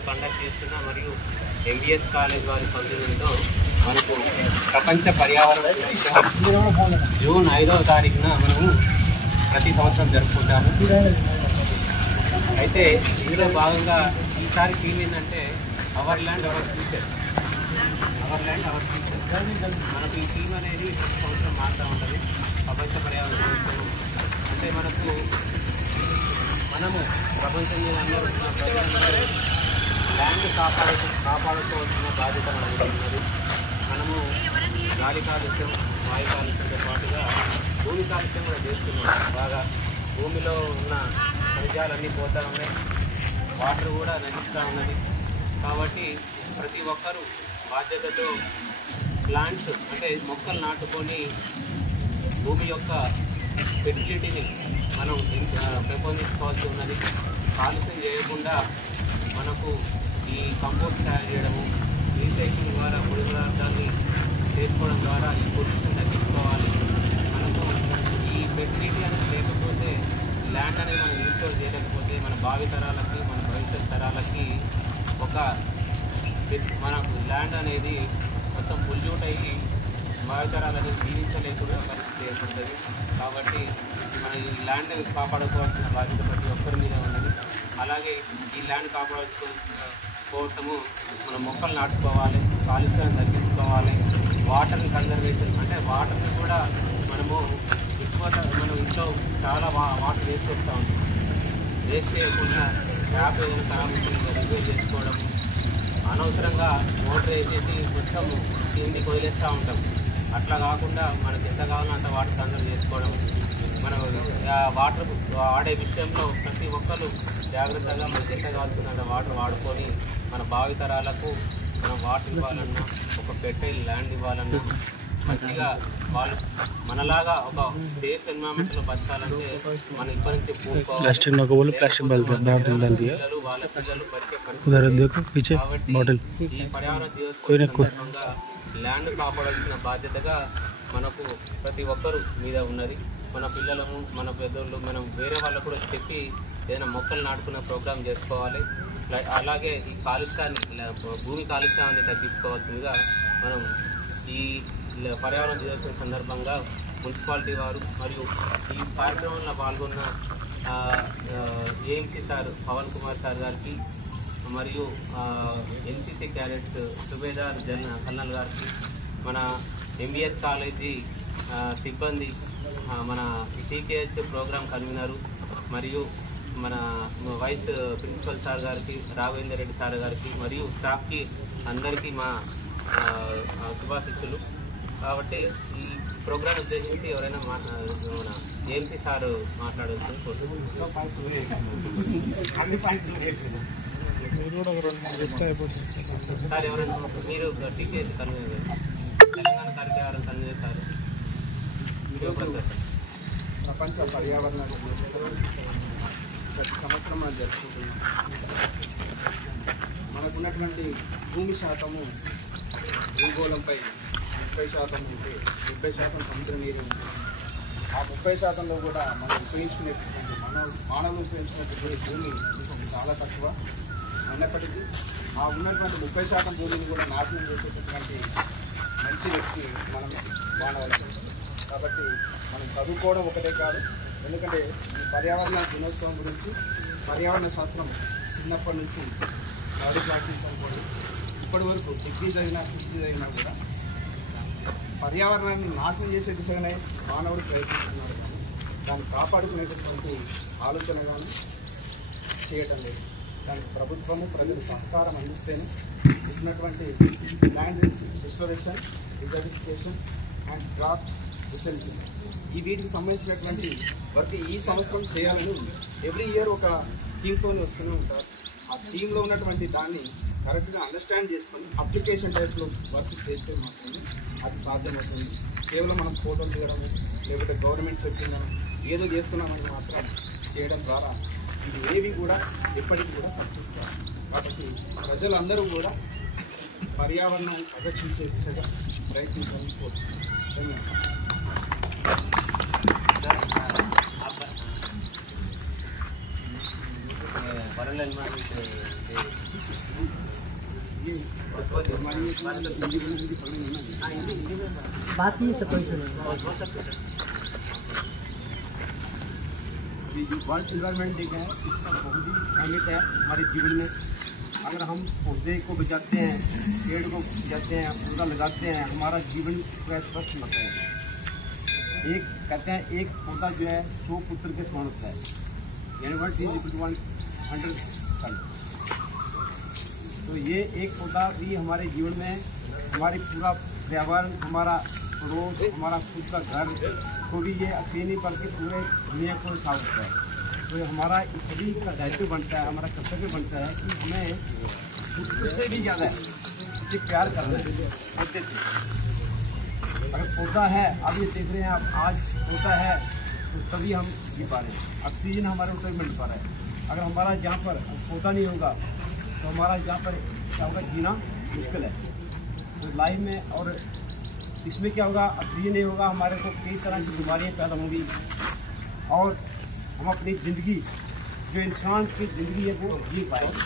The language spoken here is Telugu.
వారు కండక్ట్ చేస్తున్న మరియు ఎంబీఎస్ కాలేజ్ వారి సౌజన్యంతో మనకు ప్రపంచ పర్యావరణ జూన్ 5వ తారీఖున మనము ప్రతి సంవత్సరం జరుపుకుంటాము. అయితే ఇందులో భాగంగా ఈసారి థీమ్ ఏంటంటే our land our future. Our land our future. మనకు ఈ థీమ్ అనేది ప్రతి సంవత్సరం మారుతూ ఉంటుంది. ప్రపంచ పర్యావరణ దినోత్సవం అంటే మనము ప్రపంచం మీద అందరూ ఉన్న ప్రజలందరూ ల్యాండ్ కాపాడుకోవాల్సిన బాధ్యత మనది ఉన్నది. మనము గాలి కాలుష్యం, వాయు కాలుష్యంతో పాటుగా భూమి కాలుష్యం కూడా చేస్తున్నాం. బాగా భూమిలో ఉన్న ఖనిజాలన్నీ పోతూ ఉన్నాయి, వాటర్ కూడా నశిస్తూ ఉన్నది. కాబట్టి ప్రతి ఒక్కరూ బాధ్యతతో ప్లాంట్స్ అంటే మొక్కలు నాటుకొని భూమి యొక్క ఫెర్టిలిటీని మనం పెంపొందించుకోవాల్సి ఉన్నది. కాలుష్యం చేయకుండా మనకు ఈ కంపోస్ట్ తయారు చేయడము, రీసైక్లింగ్ ద్వారా పొడి పదార్థాన్ని చేసుకోవడం ద్వారా ఈ పొల్యూషన్ తగ్గించుకోవాలి. మనకు ఈ ఫెసిలిటీ అనేది లేకపోతే ల్యాండ్ అనేది మనం రీస్టోర్ చేయలేకపోతే మన భావితరాలకి మన భవిష్యత్ తరాలకి మనకు ల్యాండ్ అనేది మొత్తం పొల్యూట్ అయ్యి భావితరాలు అనేది జీవించలేకుండా పరిస్థితి ఏర్పడుతుంది. కాబట్టి మన ఈ ల్యాండ్ కాపాడుకోవాల్సిన బాధ్యత ప్రతి ఒక్కరి మీద ఉన్నది. అలాగే ఈ ల్యాండ్ కాపాడుకోవటము మనం మొక్కలు నాటుకోవాలి, కాలుష్యాన్ని తగ్గించుకోవాలి, వాటర్ని కన్జర్వేషన్ అంటే వాటర్ని కూడా మనం ఇంట్లో చాలా వాటర్ వేస్ట్ చేస్తూ ఉంటాం. వేస్ట్ చేయకుండా ట్యాప్ ఏదైనా ఖరాబ్ ఉంటుంది రిపేర్ చేసుకోవడం, అనవసరంగా మోటార్ వేసేసి మొత్తం కిందికి వదిలేస్తూ ఉంటాం. అట్లా కాకుండా మనకు ఎంత కావాలో అంత వాటర్ కన్జర్వ్ చేసుకోవడం, మనం వాటర్ వాడే విషయంలో ప్రతి ఒక్కరు జాగ్రత్తగా మనకి ఎంత కావాల్సినంత వాటర్ వాడుకొని మన భావితరాలకు మనం వాటర్ ఇవ్వాలన్నా, ఒక పెట్టే ల్యాండ్ ఇవ్వాలన్నా, మంచిగా వాళ్ళు మనలాగా ఒక సేఫ్ ఎన్విరాన్మెంట్లో బతకాలంటే మనం ఇప్పటి నుంచి పూనుకోవాలి. వాళ్ళ పిల్లలు పరిచయ కాబట్టి ఈ పర్యావరణ దినోత్సవంగా ల్యాండ్ కాపాడాల్సిన బాధ్యతగా మనకు ప్రతి ఒక్కరు మీద ఉన్నది. మన పిల్లలము, మన పెద్దోళ్ళు, మనం వేరే వాళ్ళకు కూడా చెప్పి ఏదైనా మొక్కలు నాటుకునే ప్రోగ్రామ్ చేసుకోవాలి. అలాగే ఈ కాలుష్యాన్ని, భూమి కాలుష్యాన్ని తగ్గించుకోవాల్సిందిగా మనం ఈ పర్యావరణ దినోత్సవం సందర్భంగా మున్సిపాలిటీ వారు మరియు ఈ కార్యక్రమంలో పాల్గొన్న AMC sir Pavan Kumar sir గారికి మరియు ఎన్సీసీ క్యాడెట్స్ సుబేదార్ కల్నల్ గారికి, మన ఎంబీఎస్ కాలేజీ సిబ్బంది, మన టీకేహెచ్ ప్రోగ్రామ్ కన్వీనరు మరియు మన వైస్ ప్రిన్సిపల్ సార్ గారికి, రాఘవేందర్ రెడ్డి సార్ గారికి మరియు స్టాఫ్కి అందరికీ మా శుభాశిస్సులు. కాబట్టి ఈ ప్రోగ్రామ్ ఉద్దేశించి ఎవరైనా మన ఏఎంసీ సార్ మాట్లాడాల్సింది కోరుతున్నాను. సార్ ఎవరైనా మీరు టీకేహెచ్ కన్వీనర్, తెలంగాణ కార్యక్రమం కన్వీనర్ సార్. ప్రపంచ పర్యావరణ దినోత్సవం ప్రతి సంవత్సరం మనం జరుపుకుంటున్నాం. మనకున్నటువంటి భూమి శాతము భూగోళంపై 30% ఉంటే 70% సముద్ర నీరు ఉంటుంది. ఆ 30%లో కూడా మనం ఉపయోగించుకునేటువంటి మానవులు ఉపయోగించుకునేటువంటి భూమి చాలా తక్కువ ఉన్నప్పటికీ ఆ ఉన్నటువంటి 30% భూమిని కూడా నాశనం చేసేటటువంటి మంచి వ్యక్తి మనం మానవులు. కాబట్టి మనం చదువుకోవడం ఒకటే కాదు, ఎందుకంటే ఈ పర్యావరణ దినోత్సవం గురించి పర్యావరణ శాస్త్రం చిన్నప్పటి నుంచి 3rd క్లాస్ నుంచి అనుకోండి ఇప్పటి వరకు డిగ్రీ చదివినా PhD చదివినా కూడా పర్యావరణాన్ని నాశనం చేసే దిశగానే మానవుడు ప్రయత్నిస్తున్నాడు. దాన్ని కాపాడుకునేటటువంటి ఆలోచన కానీ చేయటం లేదు. దానికి ప్రభుత్వము ప్రజలు సహకారం అందిస్తేనే ఇచ్చినటువంటి ల్యాండ్ రిస్టోరేషన్, రిజర్విఫికేషన్ అండ్ క్రాప్ రిసెన్సింగ్ ఈ వీటికి సంబంధించినటువంటి వర్క్ ఈ సంవత్సరం చేయాలని ఎవ్రీ ఇయర్ ఒక టీమ్తో వస్తూనే ఉంటారు. ఆ టీంలో ఉన్నటువంటి దాన్ని కరెక్ట్గా అండర్స్టాండ్ చేసుకొని అప్లికేషన్ టైప్లో వర్క్ చేస్తే మాత్రమే అది సాధ్యమవుతుంది. కేవలం మనం ఫోటోలు తీయడం లేకపోతే గవర్నమెంట్ చెప్పిందని ఏదో చేస్తున్నామని మాత్రం చేయడం ద్వారా ఇది ఏవి కూడా ఎప్పటికీ కూడా సక్సెస్ కాదు. కాబట్టి ప్రజలందరూ కూడా పర్యావరణం పరిరక్షించే దిశగా ప్రయత్నించాలని కోరుతున్నాను. ధన్యవాదాలు. వరల్డ్ ఎన్విరాన్మెంట్ बात ही से कोई सुने ये जो वर्ल्ड इन्वायरमेंट डे है इसका बहुत ही अहमियत है हमारे जीवन में। अगर हम पौधे को बचाते हैं, पेड़ को बचाते हैं, पौधा लगाते हैं, हमारा जीवन पूरा स्वस्थ होता है। एक कहते हैं एक पौधा जो है 100 पुत्र के समान होता है, यानी 100 सन। तो ये एक पौधा भी हमारे जीवन में हमारी पूरा पर्यावरण, हमारा पड़ोस, हमारा खुद का घर को भी ये अकेले नहीं बल्कि पूरे दुनिया को साफ होता है। तो हमारा इस सभी का दायित्व बनता है, हमारा कर्तव्य बनता है कि हमें खुद से भी ज़्यादा इससे प्यार करना है पौधे से। अगर पौधा है, अब ये देख रहे हैं आप, आज पौधा है तो तभी हम जी पा रहे हैं, ऑक्सीजन हमारे ऊपर मिल पा रहा है। अगर हमारा जहाँ पर पौधा नहीं होगा तो हमारा जहाँ पर क्या होगा, जीना मुश्किल है। तो लाइफ में और इसमें क्या होगा, ऑक्सीजन नहीं होगा, हमारे को कई तरह की बीमारियाँ पैदा होंगी और हम अपनी ज़िंदगी, जो इंसान की ज़िंदगी है वो जी पाएंगे।